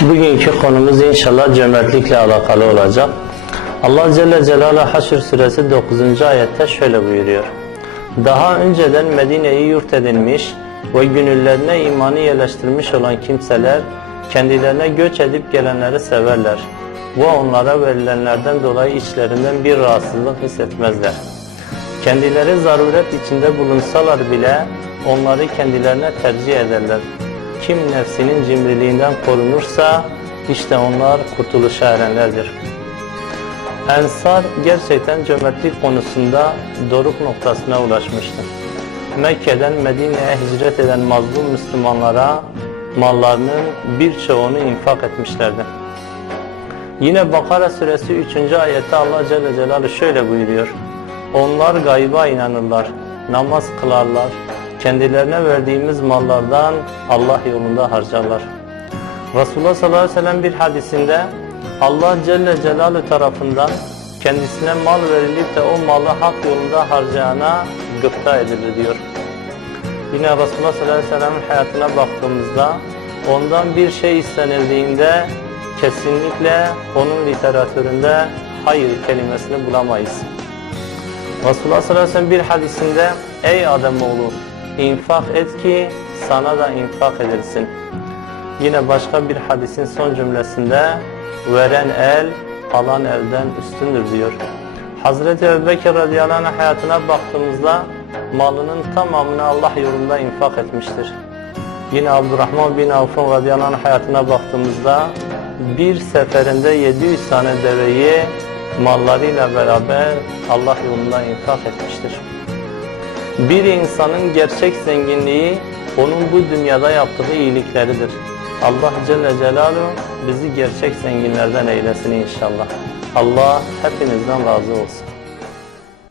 Bugünkü konumuz inşallah cömertlikle alakalı olacak. Allah Celle Celaluhu Haşr suresi 9. ayette şöyle buyuruyor. Daha önceden Medine'yi yurt edinmiş ve gönüllerine imanı yerleştirmiş olan kimseler kendilerine göç edip gelenleri severler. Bu onlara verilenlerden dolayı içlerinden bir rahatsızlık hissetmezler. Kendileri zaruret içinde bulunsalar bile onları kendilerine tercih ederler. Kim nefsinin cimriliğinden korunursa işte onlar kurtuluşa erenlerdir. Ensar gerçekten cömertlik konusunda doruk noktasına ulaşmıştı. Mekke'den Medine'ye hicret eden mazlum Müslümanlara mallarının birçoğunu infak etmişlerdi. Yine Bakara suresi 3. ayette Allah Celle Celaluhu şöyle buyuruyor. Onlar gayba inanırlar, namaz kılarlar, kendilerine verdiğimiz mallardan Allah yolunda harcarlar. Resulullah sallallahu aleyhi ve sellem bir hadisinde Allah Celle Celaluhu tarafından kendisine mal verilip de o malı hak yolunda harcayana gıpta edilir diyor. Yine Resulullah sallallahu aleyhi ve sellem'in hayatına baktığımızda ondan bir şey istenildiğinde kesinlikle onun literatüründe hayır kelimesini bulamayız. Resulullah sallallahu aleyhi ve sellem bir hadisinde ey Ademoğlu infak et ki sana da infak edilsin. Yine başka bir hadisin son cümlesinde veren el alan elden üstündür diyor. Hazreti Ebubekir radıyallahu anh hayatına baktığımızda malının tamamını Allah yolunda infak etmiştir. Yine Abdurrahman bin Avf'ın radıyallahu anh hayatına baktığımızda bir seferinde 700 tane deveyi mallarıyla beraber Allah yolunda infak etmiştir. Bir insanın gerçek zenginliği onun bu dünyada yaptığı iyilikleridir. Allah Celle Celaluhu bizi gerçek zenginlerden eylesin inşallah. Allah hepinizden razı olsun.